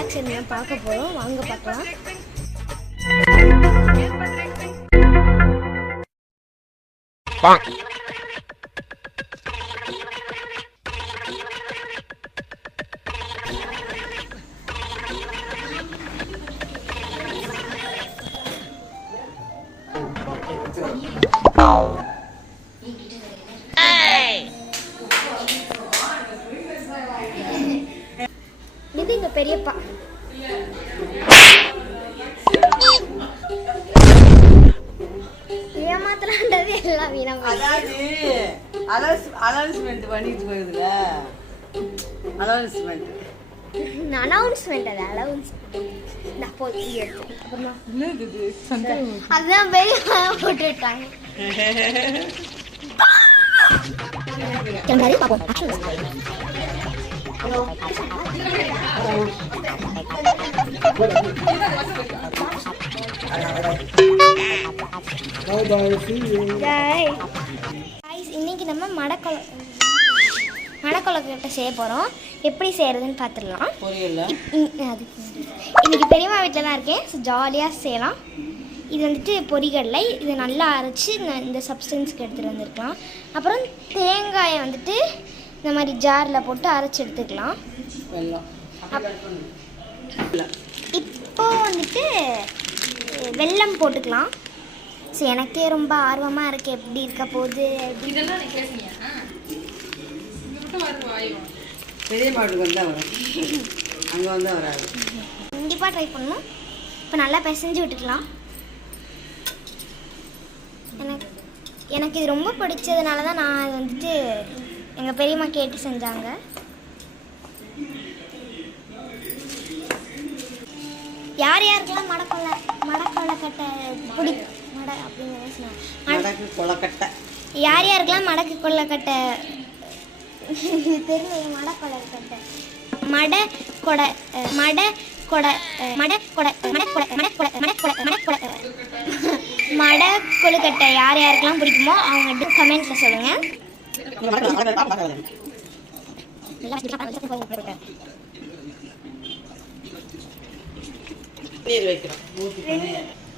Reaction தான் பார்க்க போகிறோம். வாங்க பார்க்கலாம். இது எங்க பெரியப்பா. ஏமாத்தலான்றது எல்லாம் வீணாங்க. அனௌன்ஸ்மெண்ட் பண்ணிட்டு போகுதுல. அனௌன்ஸ்மெண்ட் அது அலவுன்ஸ்மெண்ட். நான் போய் அப்புறமா என்னது அதான் வெளியே போட்டுட்டாங்க. நிறைய பார்ப்போம். இன்னைக்கு நம்ம மடக்கொலக்கட்டை செய்ய போகிறோம். எப்படி செய்யறதுன்னு பார்த்துடலாம். இன்னைக்கு பெரியம்மா வீட்டில் தான் இருக்கேன். ஸோ ஜாலியாக செய்யலாம். இது வந்துட்டு பொரிகடலை. இது நல்லா அரைச்சி இந்த சப்ஸ்டன்ஸ்க்கு எடுத்துகிட்டு வந்துருக்கலாம். அப்புறம் தேங்காயை வந்துட்டு இந்த மாதிரி ஜாரில் போட்டு அரைச்சி எடுத்துக்கலாம். இப்போ வந்துட்டு வெல்லம் போட்டுக்கலாம். ஸோ எனக்கே ரொம்ப ஆர்வமாக இருக்குது எப்படி இருக்க போகுது. பெரிய மாட்டுக்கு வந்தால் வரும், அங்கே வந்தால் வராது. கண்டிப்பாக ட்ரை பண்ணணும். இப்போ நல்லா பிசைஞ்சு விட்டுக்கலாம். எனக்கு இது ரொம்ப பிடிச்சதுனால தான் நான் வந்துட்டு எங்கள் பெரியம்மா கேட்டு செஞ்சாங்க. யார் யாருக்கெல்லாம் மடக்கொலக்கட்டை அப்படின்னு சொன்னாங்க. யார் யாருக்கெல்லாம் மடக்கு கொள்ளக்கட்டை தெரியல. மடக்கொலக்கட்டை மடக்கொழுக்கட்டை யார் யாருக்கெல்லாம் பிடிக்குமோ அவங்க கமெண்ட்ல சொல்லுங்க.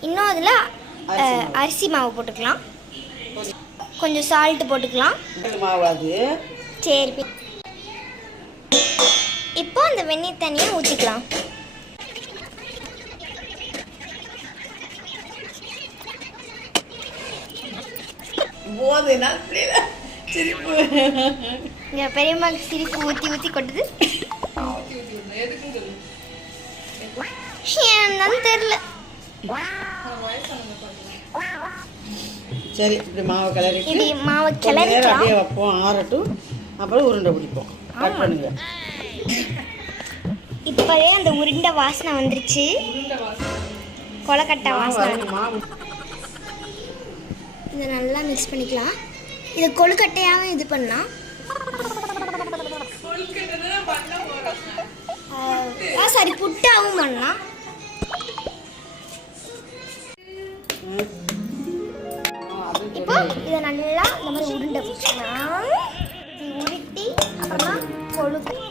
இன்னும் அதில் அரிசி மாவு போட்டுக்கலாம். கொஞ்சம் சால்ட் போட்டுக்கலாம். சரி, இப்போ அந்த வெந்நீர் தண்ணியை ஊற்றிக்கலாம். இங்கே பெரியம்மாக்கு சிரிப்பு ஊற்றி ஊற்றி கொட்டுது. என்னன்னு தெரியல. சரி, இப்படி மாவை கிளறி அப்படியே வைப்போம். ஆறட்டும், அப்புறம் உருண்டை பிடிப்போம். கட் பண்ணுங்க. இப்போவே அந்த உருண்டை வாசனை வந்துருச்சு. கொலக்கட்டை வாசனை. இதை நல்லா மிக்ஸ் பண்ணிக்கலாம். இது கொழுக்கட்டையாகவும் இது பண்ணலாம். சாரி, புட்டாகவும் பண்ணலாம். இப்போ இதை நல்லா இந்த மாதிரி உருண்டை பிடிச்சிக்கலாம். உருட்டி அப்புறமா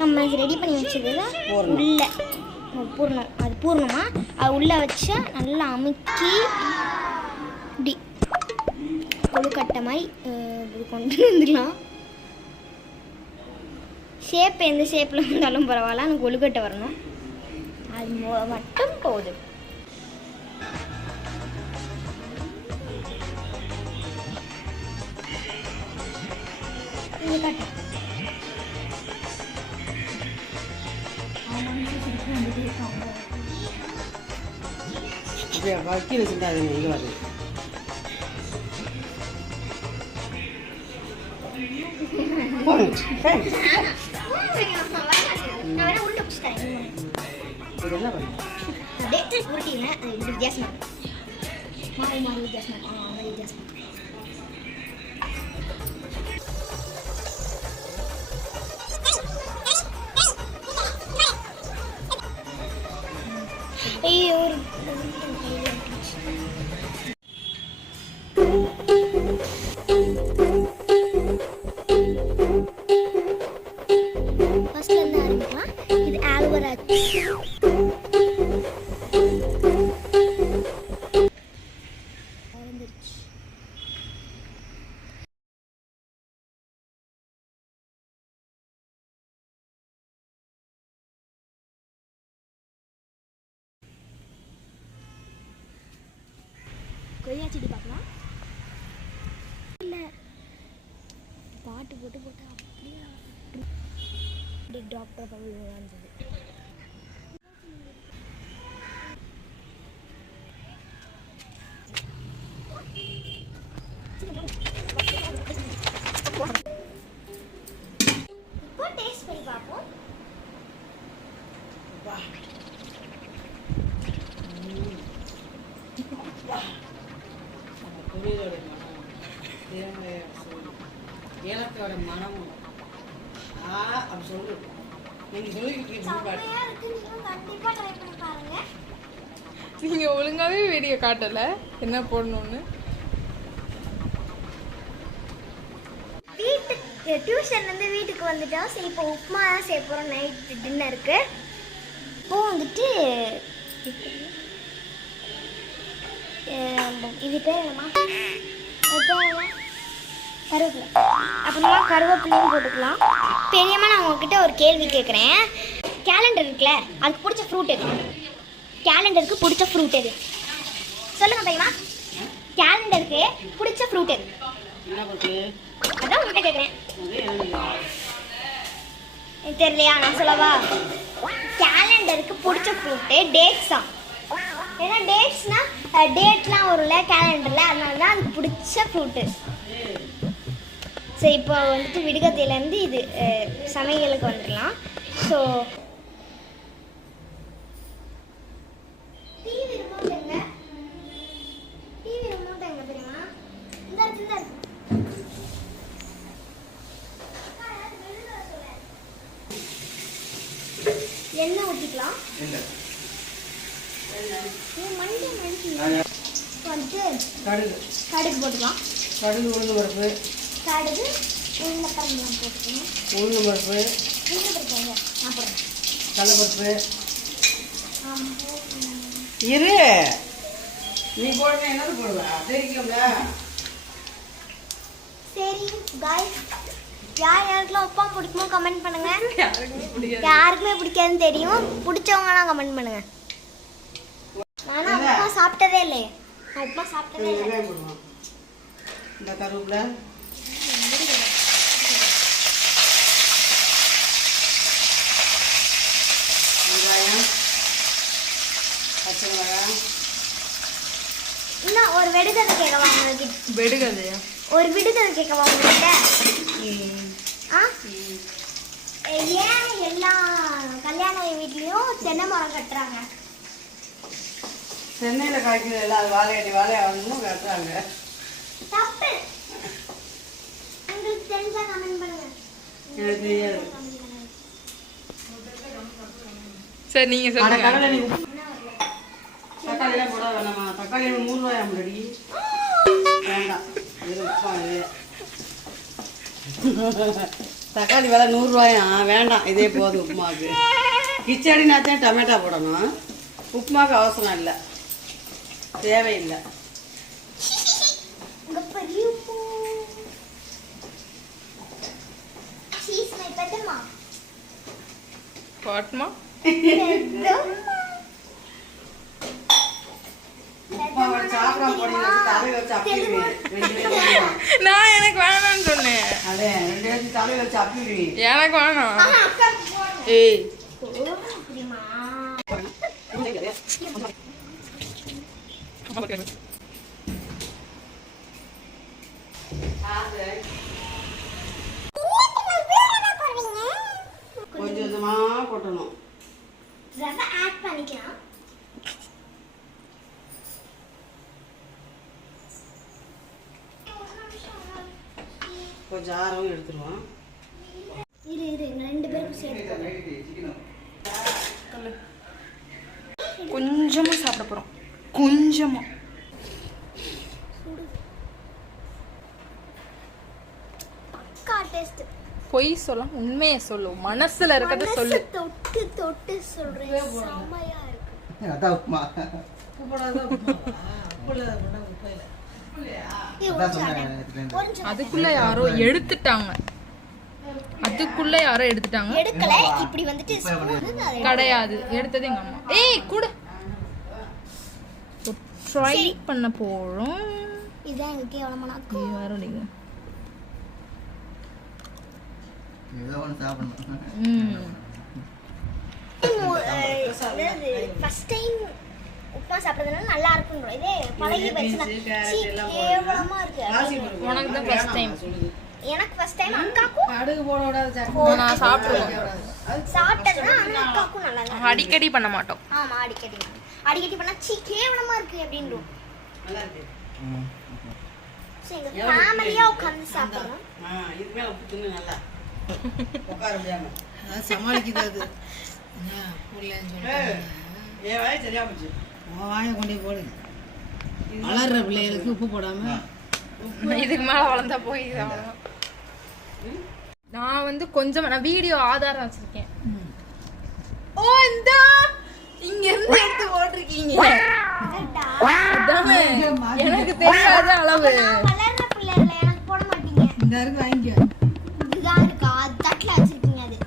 நம்ம ரெடி பண்ணி வச்சதுல உள்ள பூர்ணம், அது பூர்ணமா அது உள்ளே வச்சா நல்லா அமுக்கி இப்படி கொழுக்கட்டை மாதிரி இப்படி கொண்டு வந்துடலாம். ஷேப் எந்த ஷேப்பில் இருந்தாலும் பரவாயில்ல, எனக்கு கொழுக்கட்டை வரணும். அது மட்டும் போதும். கீழே சிந்தாது, இங்கே வருது. வித்தியாசமா வித்தியாசமா ஐயோ ஃபர்ஸ்ட்ல இருந்து ஆரம்பிக்கலாம். இது ஆல்வரா வந்துருச்சு. கொய்யா செடி பார்க்கலாம். இல்லை பாட்டு போட்டு போட்டு அப்படியே டாக்டர் இருந்தது. இப்போ டேஸ்ட் பண்ணி பார்ப்போம். பொரியலோட மனம், தேங்காய் ஏலக்காயோட மனமும் அப்படி சொல்லு. நீங்கள் சொல்லிக்கிட்டு செம்மையா இருக்கு. நீங்களும் கண்டிப்பா ட்ரை பண்ணி பாருங்க. நீங்க ஒழுங்காவே வீடியோ காட்டல என்ன போடணும்னு. வீட்டுக்கு டியூஷன்லேருந்து வீட்டுக்கு வந்துட்டோம். சரி இப்போ உப்புமா தான் செய்ய போகிறோம் நைட் டின்னருக்கு. இப்போது வந்துட்டு இது பேர் என்னம்மா, கருவேப்பிலை. அப்புறமா கருவேப்பிலையும் போட்டுக்கலாம். பெரியம்மா நான் உங்ககிட்ட ஒரு கேள்வி கேட்குறேன். கேலண்டர் இருக்குல்ல, அதுக்கு பிடிச்ச ஃப்ரூட் எது? கேலண்டருக்கு பிடிச்ச ஃப்ரூட் எது சொல்லுங்க பெரியம்மா. கேலண்டருக்கு பிடிச்ச ஃப்ரூட் எது? என்ன போட்டு அதான் உங்ககிட்ட கேட்குறேன். தெரியலையா? நான் சொல்லவா? கேலண்டருக்கு பிடிச்ச ஃப்ரூட்டு டேட்ஸ் தான். ஏன்னா டேட்ஸ்னா டேட்லாம் வரும்ல கேலண்டரில், அதனால தான் அதுக்கு பிடிச்ச ஃப்ரூட்டு. சரி இப்போ வந்துட்டு விடுகதையிலேருந்து இது சமையலுக்கு வந்துடலாம். ஸோ டிவி ரிமோட் எங்க தெரியுமா? இந்த எண்ணெய் ஊற்றிக்கலாம். வந்துட்டு கடுகு போட்டுக்கலாம். கடுகு உளுந்து பருப்பு கடுகு உருளைக்கிழங்கு போட்டுக்கணும். உளுந்து பருப்பு எங்க நான் போடுறேன். கடலைப்பருப்பு இரு. நீ போடுற என்னது போடுவ தெரியும்ல. சரி காய்ஸ், யாருக்கெல்லாம் உப்பா பிடிக்குமோ கமெண்ட் பண்ணுங்க. யாருக்குமே பிடிக்காதுன்னு தெரியும். பிடிச்சவங்கலாம் கமெண்ட் பண்ணுங்க. நானும் உப்புமா சாப்பிட்டதே இல்லையே. நான் உப்புமா சாப்பிட்டதே இல்லை. வெங்காயம் போடுவோம். இந்த கருவேப்பிலை வெங்காயம் பச்சை மிளகாய். இன்னும் ஒரு விடுதலை கேட்கவா உங்ககிட்ட? வெடுகதையா? ஒரு விடுதலை கேட்கவா உங்ககிட்ட? ஆ ஏன் எல்லா கல்யாண வீட்லேயும் தென்னை மரம் கட்டுறாங்க? சென்னையில் காய்க்கிற எல்லாம் வாழையடி வாழையா வந்து கட்டுறாங்க. தப்பு. உங்களுக்கு தெரிஞ்சா கமெண்ட் பண்ணுங்க. எனக்கு தெரியாது. சரி நீங்க சொல்லுங்க. கடலை நீ தக்காளிலாம் போட வேணாமா? தக்காளி 100 ரூபாயா முன்னாடி? வேண்டாம், இது உப்பா இது. தக்காளி விலை 100 ரூபாயா? வேண்டாம், இதே போதும் உப்புமாவுக்கு. கிச்சடினாத்தான் டொமேட்டோ போடணும். உப்புமாவுக்கு அவசரம் இல்லை, தேவையில்லை. உங்க பெரிய பூ சீஸ் மை பெத்தம்மா பாட்மா உப்புமா சாப்பிட போனீங்கன்னா தலையை வச்சு அப்பிடுவேன். 2 பேரும் நான் எனக்கு வேணாம்னு சொன்னேன். அதே 2 பேரும் தலையை வச்சு அப்பிடுவேன். எனக்கு வேணாம். அக்கா போறோம். ஏய் அப்படிமா கொஞ்சம் கொஞ்சமா கொட்டணும். ரவை ஆட் பண்ணிக்கலாம். கொஞ்சம் ஆரவும் எடுத்துருவோம். இரு 2 பேருக்கும் சேர்த்து கொஞ்சமா சாப்பிட போறோம். கொஞ்சமா. பக்கா டேஸ்ட். பொய் சொல்ல உண்மையை சொல்லு. மனசுல இருக்கத சொல்லு. தொட்டு தொட்டு சொல்றேன். செமையா இருக்கு. அதான் உப்புமா. உப்பு போடாத உப்புமா. உப்பு இல்லாத உப்பு இல்லை. இது ஒரு நிமிஷம் ஒரு நிமிஷம் அதுக்குள்ள யாரோ எடுத்துட்டாங்க. எடுக்கல. இப்படி வந்துட்டு spoon வந்து அதை கிடையாது, எடுத்தது எங்க அம்மா. ஏய் கூட ட்ரை பண்ண போறோம். இதான் எங்க கேவலமான நீ வர நீங்க. ஏதோ ஒன்று சாப்பிடணும். ஃபர்ஸ்ட் டைம் உப்புமா சாப்பிடுறதுனால நல்லா இருக்குன்னு இதே பழகி வச்சுனா கேவலமா இருக்கு. உனக்கு தான் ஃபர்ஸ்ட் டைம். எனக்கு ஃபர்ஸ்ட் டைம் அக்காக்கும் கடுகு போட விடாத நான் சாப்பிடுவேன். சாப்பிட்டதுன்னா அக்காக்கும் நல்லா இருக்கு. அடிக்கடி பண்ண மாட்டோம். ஆமா அடிக்கடி பண்ணா கேவலமா இருக்கு அப்படின்றோம். நல்லா இருக்கு. சரி எங்க ஃபேமிலியா உட்கார்ந்து சாப்பிடணும். இதுக்கு மேல உப்பு தின்னு நல்லா உட்கார முடியாம சமாளிக்குது அது. என் வாய் சரியா போச்சு. வாயை கொண்டே போடு. வளர்ற பிள்ளைகளுக்கு உப்பு போடாம இதுக்கு மேல வளர்ந்தா போய் நான் வந்து கொஞ்சம் நான் வீடியோ ஆதாரம் வச்சிருக்கேன். ஓ இந்த இங்க இருந்து எடுத்து போட்டிருக்கீங்க. அதானே, எனக்கு தெரியாத அளவு. வளர்ற பிள்ளைல எனக்கு போட மாட்டீங்க. இந்த இருக்கு வாங்கிக்க. இதுதான் இருக்கா தட்டுல வச்சிருக்கீங்க அது.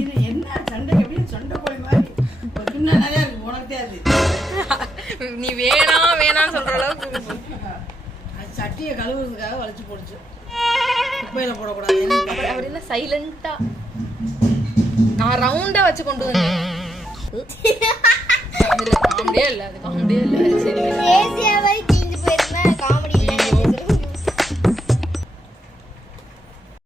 இது என்ன சண்டை எப்படி சண்டை போய் மாதிரி ஒரு பின்ன நிறைய இருக்கு உனக்கு அது. நீ வேணாம் சொல்ற அளவுக்கு அது சட்டியை கழுவுறதுக்காக வளைச்சு போடுச்சு. குப்பையில போடக்கூடாது. அப்படி இல்ல சைலண்டா நான் ரவுண்டா வச்சு கொண்டு வந்தேன். அதுல காமெடியே இல்ல, அது காமெடியே இல்ல. சரி ஏசியா வச்சு